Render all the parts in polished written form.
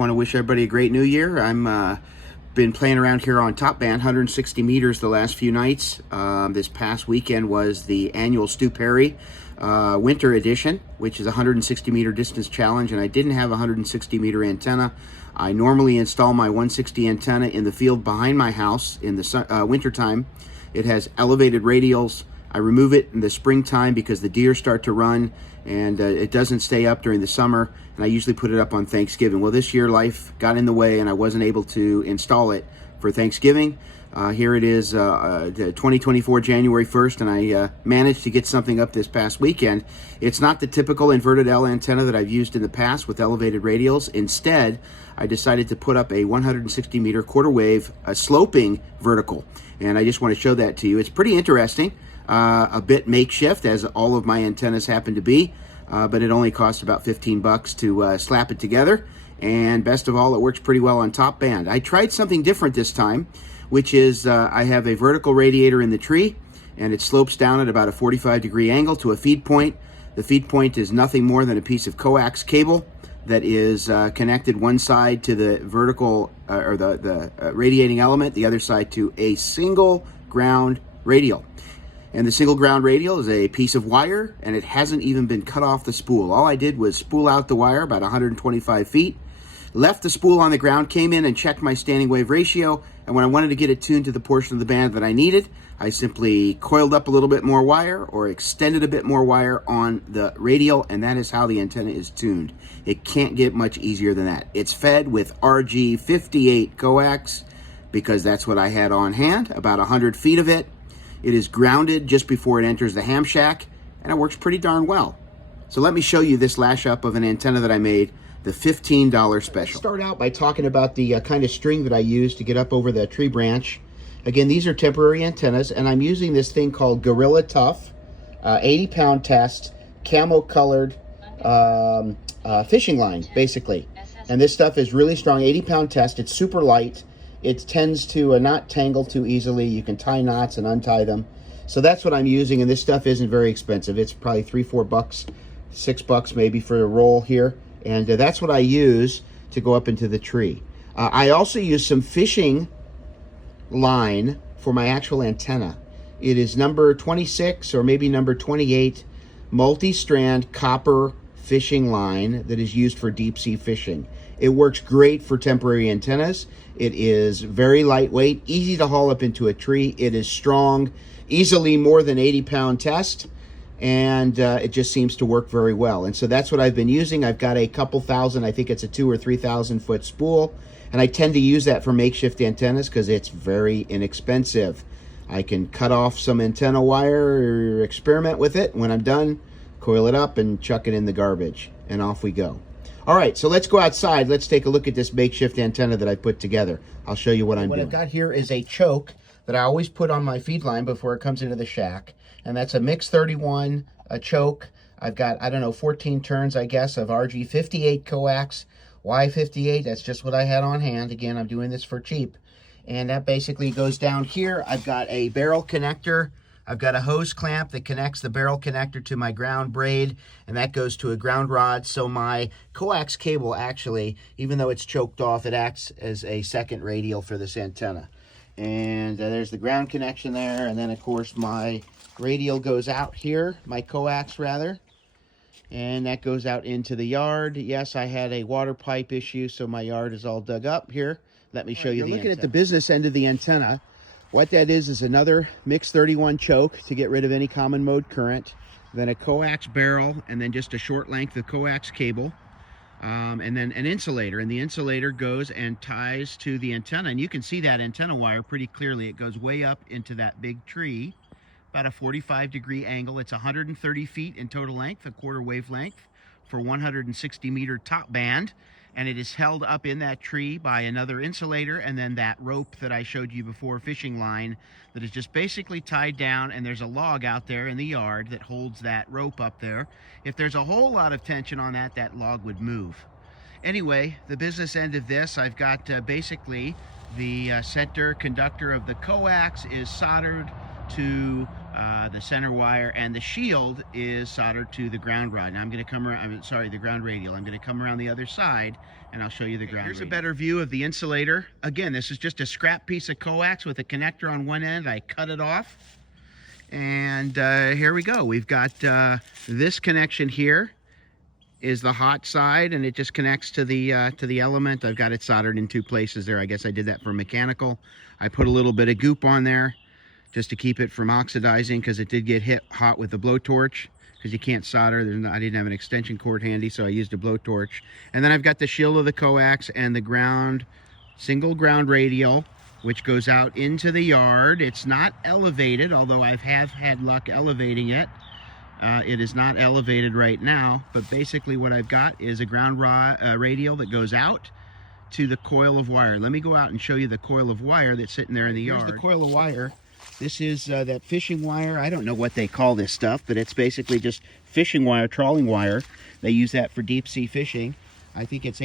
want to wish everybody a great new year. I'm been playing around here on Top Band, 160 meters the last few nights. This past weekend was the annual Stu Perry winter edition, which is a 160 meter distance challenge, and I didn't have a 160 meter antenna. I normally install my 160 antenna in the field behind my house in the wintertime. It has elevated radials. I remove it in the springtime because the deer start to run, and it doesn't stay up during the summer, and I usually put it up on Thanksgiving. Well, this year life got in the way and I wasn't able to install it for Thanksgiving. Here it is, 2024 January 1st, and I managed to get something up this past weekend. It's not the typical inverted L antenna that I've used in the past with elevated radials. Instead, I decided to put up a 160 meter quarter wave, sloping vertical, and I just want to show that to you. It's pretty interesting. A bit makeshift, as all of my antennas happen to be, but it only costs about 15 bucks to slap it together, and best of all, it works pretty well on Top Band. I tried something different this time, which is I have a vertical radiator in the tree, and it slopes down at about a 45-degree angle to a feed point. The feed point is nothing more than a piece of coax cable that is connected one side to the vertical or the radiating element, the other side to a single ground radial. And the single ground radial is a piece of wire, and it hasn't even been cut off the spool. All I did was spool out the wire about 125 feet, left the spool on the ground, came in and checked my standing wave ratio, and when I wanted to get it tuned to the portion of the band that I needed, I simply coiled up a little bit more wire or extended a bit more wire on the radial, and that is how the antenna is tuned. It can't get much easier than that. It's fed with RG58 coax because that's what I had on hand, about 100 feet of it. It is grounded just before it enters the ham shack, and it works pretty darn well. So let me show you this lash up of an antenna that I made, the $15 special. Let's start out by talking about the kind of string that I use to get up over the tree branch. Again, these are temporary antennas, and I'm using this thing called Gorilla Tough, 80-pound test, camo-colored fishing line, basically. And this stuff is really strong, 80-pound test. It's super light. It tends to not tangle too easily. You can tie knots and untie them. So that's what I'm using, and this stuff isn't very expensive. It's probably $3-4 bucks, $6 maybe for a roll here. And that's what I use to go up into the tree. I also use some fishing line for my actual antenna. It is number 26 or maybe number 28 multi-strand copper fishing line that is used for deep sea fishing. It works great for temporary antennas. It is very lightweight, easy to haul up into a tree. It is strong, easily more than 80-pound test, and it just seems to work very well. And so that's what I've been using. I've got a couple thousand, I think it's a 2,000 or 3,000 foot spool, and I tend to use that for makeshift antennas because it's very inexpensive. I can cut off some antenna wire or experiment with it. When I'm done, coil it up and chuck it in the garbage, and off we go. All right, so let's go outside. Let's take a look at this makeshift antenna that I put together. I'll show you what I'm doing. What I've got here is a choke that I always put on my feed line before it comes into the shack, and that's a Mix 31 choke. I've got, I don't know, 14 turns, I guess, of RG58 coax. Why 58? That's just what I had on hand. Again, I'm doing this for cheap. And that basically goes down here. I've got a barrel connector. I've got a hose clamp that connects the barrel connector to my ground braid, and that goes to a ground rod. So my coax cable actually, even though it's choked off, it acts as a second radial for this antenna. And there's the ground connection there, and then of course my radial goes out here, my coax rather, and that goes out into the yard. Yes, I had a water pipe issue, so my yard is all dug up here. Let me show you the antenna. You're looking at the business end of the antenna. What that is another Mix 31 choke to get rid of any common mode current, then a coax barrel, and then just a short length of coax cable, and then an insulator. And the insulator goes and ties to the antenna, and you can see that antenna wire pretty clearly. It goes way up into that big tree, about a 45-degree angle. It's 130 feet in total length, a quarter wavelength for 160 meter top band. And it is held up in that tree by another insulator, and then that rope that I showed you before, fishing line, that is just basically tied down, and there's a log out there in the yard that holds that rope up there. If there's a whole lot of tension on that, that log would move. Anyway, the business end of this, I've got basically the center conductor of the coax is soldered to the center wire, and the shield is soldered to the ground rod. Now I'm going to come around, the ground radial. I'm going to come around the other side and I'll show you the ground radial. Here's a better view of the insulator. Again, this is just a scrap piece of coax with a connector on one end. I cut it off. And here we go. We've got this connection here is the hot side, and it just connects to the element. I've got it soldered in two places there. I guess I did that for mechanical. I put a little bit of goop on there just to keep it from oxidizing, because it did get hit hot with the blowtorch, because you can't solder. I didn't have an extension cord handy, so I used a blowtorch. And then I've got the shield of the coax and the single ground radial, which goes out into the yard. It's not elevated, although I have had luck elevating it. It is not elevated right now, but basically what I've got is a ground radial that goes out to the coil of wire. Let me go out and show you the coil of wire that's sitting there in the yard. Here's the coil of wire. This is that fishing wire. I don't know what they call this stuff, but it's basically just fishing wire, trawling wire. They use that for deep sea fishing. I think it's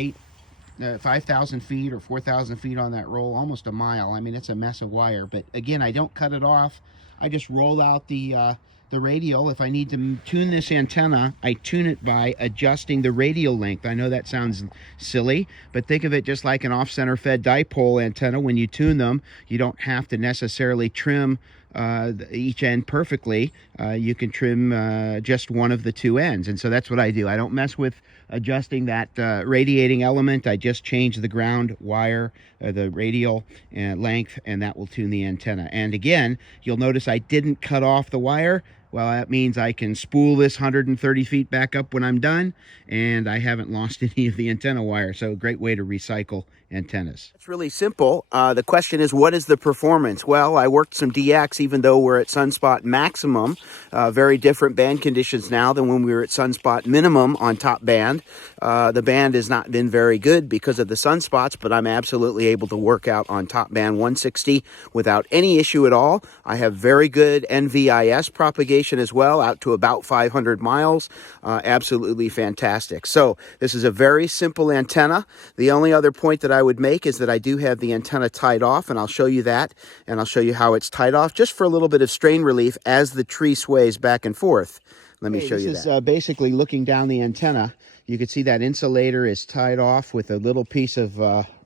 5,000 feet or 4,000 feet on that roll, almost a mile. I mean, it's a mess of wire, but again, I don't cut it off. I just roll out the radial. If I need to tune this antenna, I tune it by adjusting the radial length. I know that sounds silly, but think of it just like an off-center fed dipole antenna. When you tune them, you don't have to necessarily trim each end perfectly. You can trim just one of the two ends, and so that's what I do. I don't mess with adjusting that radiating element. I just change the ground wire, the radial length, and that will tune the antenna. And again, you'll notice I didn't cut off the wire. Well, that means I can spool this 130 feet back up when I'm done, and I haven't lost any of the antenna wire. So a great way to recycle antennas. It's really simple. The question is, what is the performance? Well, I worked some DX, even though we're at sunspot maximum. Very different band conditions now than when we were at sunspot minimum on top band. The band has not been very good because of the sunspots, but I'm absolutely able to work out on top band 160 without any issue at all. I have very good NVIS propagation as well, out to about 500 miles. Absolutely fantastic. So this is a very simple antenna. The only other point that I would make is that I do have the antenna tied off, and I'll show you that, and I'll show you how it's tied off just for a little bit of strain relief as the tree sways back and forth. Let me show you that. This is basically looking down the antenna. You can see that insulator is tied off with a little piece of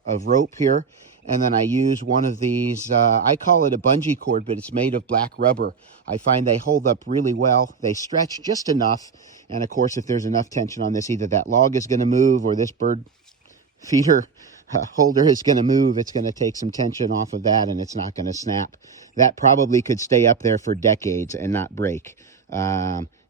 rope here. And then I use one of these, I call it a bungee cord, but it's made of black rubber. I find they hold up really well. They stretch just enough. And of course, if there's enough tension on this, either that log is going to move or this bird feeder holder is going to move. It's going to take some tension off of that, and it's not going to snap. That probably could stay up there for decades and not break.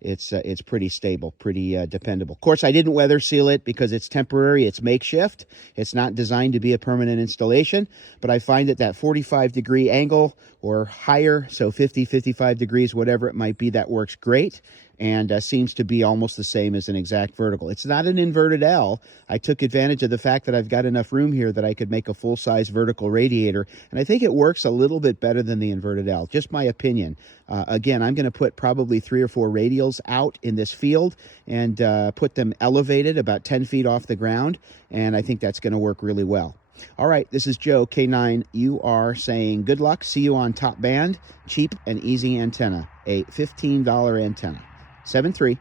It's pretty stable, pretty dependable. Of course, I didn't weather seal it because it's temporary, it's makeshift. It's not designed to be a permanent installation, but I find that 45-degree angle or higher, so 50, 55 degrees, whatever it might be, that works great, and seems to be almost the same as an exact vertical. It's not an inverted L. I took advantage of the fact that I've got enough room here that I could make a full-size vertical radiator, and I think it works a little bit better than the inverted L, just my opinion. Again, I'm going to put probably 3 or 4 radials out in this field and put them elevated about 10 feet off the ground, and I think that's going to work really well. All right, this is Joe, K9UR, saying good luck. See you on top band. Cheap and easy antenna, a $15 antenna. 7-3.